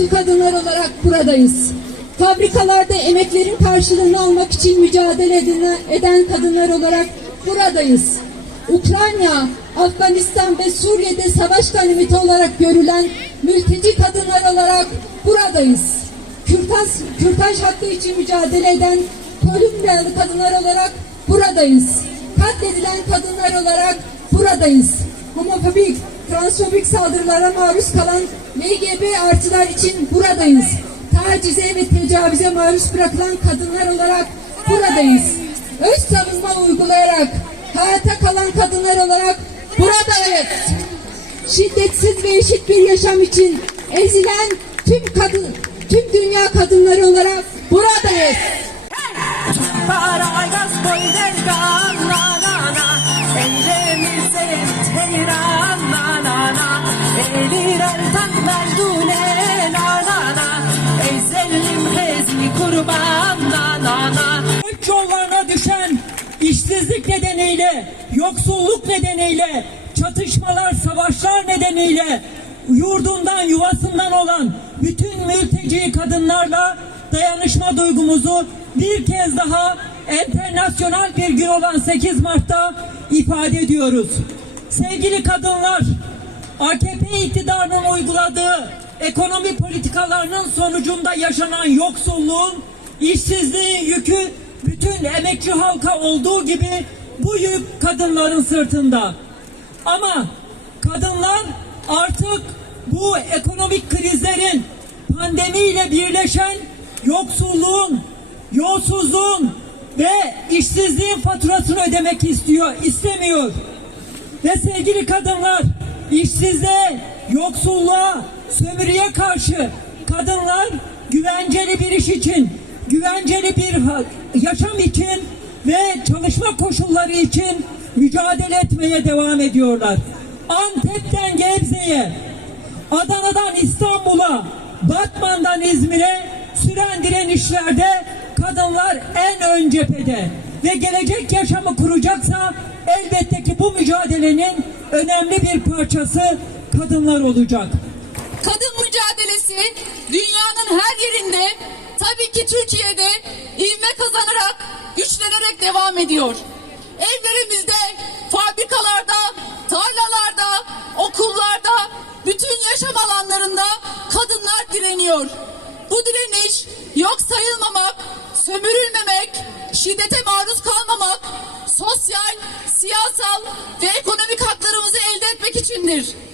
olarak buradayız. Fabrikalarda emeklerin karşılığını almak için mücadele eden, kadınlar olarak buradayız. Ukrayna, Afganistan ve Suriye'de savaş ganimeti olarak görülen mülteci kadınlar olarak buradayız. Kürtaj, kürtaj hakkı için mücadele eden Kolombiyalı kadınlar olarak buradayız. Katledilen kadınlar olarak buradayız. Homofobik, transfobik saldırılara maruz kalan LGBT artılar için buradayız. Tacize ve tecavüze maruz bırakılan kadınlar olarak buradayız. Öz savunma uygulayarak hayata kalan kadınlar olarak buradayız. Şiddetsiz ve eşit bir yaşam için ezilen tüm kadın, tüm dünya kadınları olarak buradayız. Para na Eliren tan merdune, na na na Ezellim hezi kurban, na na na Göç yollarına düşen işsizlik nedeniyle, yoksulluk nedeniyle, çatışmalar, savaşlar nedeniyle yurdundan, yuvasından olan bütün mülteci kadınlarla dayanışma duygumuzu bir kez daha internasyonal bir gün olan 8 Mart'ta ifade ediyoruz. Sevgili kadınlar, AKP iktidarının uyguladığı ekonomi politikalarının sonucunda yaşanan yoksulluğun, işsizliğin yükü bütün emekçi halka olduğu gibi bu yük kadınların sırtında. Ama kadınlar artık bu ekonomik krizlerin pandemiyle birleşen yoksulluğun, yolsuzluğun ve işsizliğin faturasını ödemek istiyor, istemiyor. Ve sevgili kadınlar, işsizliğe, yoksulluğa, sömürüye karşı kadınlar güvenceli bir iş için, güvenceli bir yaşam için ve çalışma koşulları için mücadele etmeye devam ediyorlar. Antep'ten Gebze'ye, Adana'dan İstanbul'a, Batman'dan İzmir'e süren direnişlerde kadınlar en ön cephede ve gelecek yaşamı kuracaksa elbette ki bu mücadelenin önemli bir parçası kadınlar olacak. Kadın mücadelesi dünyanın her yerinde tabii ki Türkiye'de ivme kazanarak güçlenerek devam ediyor. Evlerimizde, fabrikalarda, tarlalarda, okullarda, bütün yaşam alanlarında kadınlar direniyor. Bu direniş yok sayılmamak, sömürülmemek, şiddete maruz kalmamak, sosyal, siyasal ve ekonomik haklarımızı elde etmek içindir.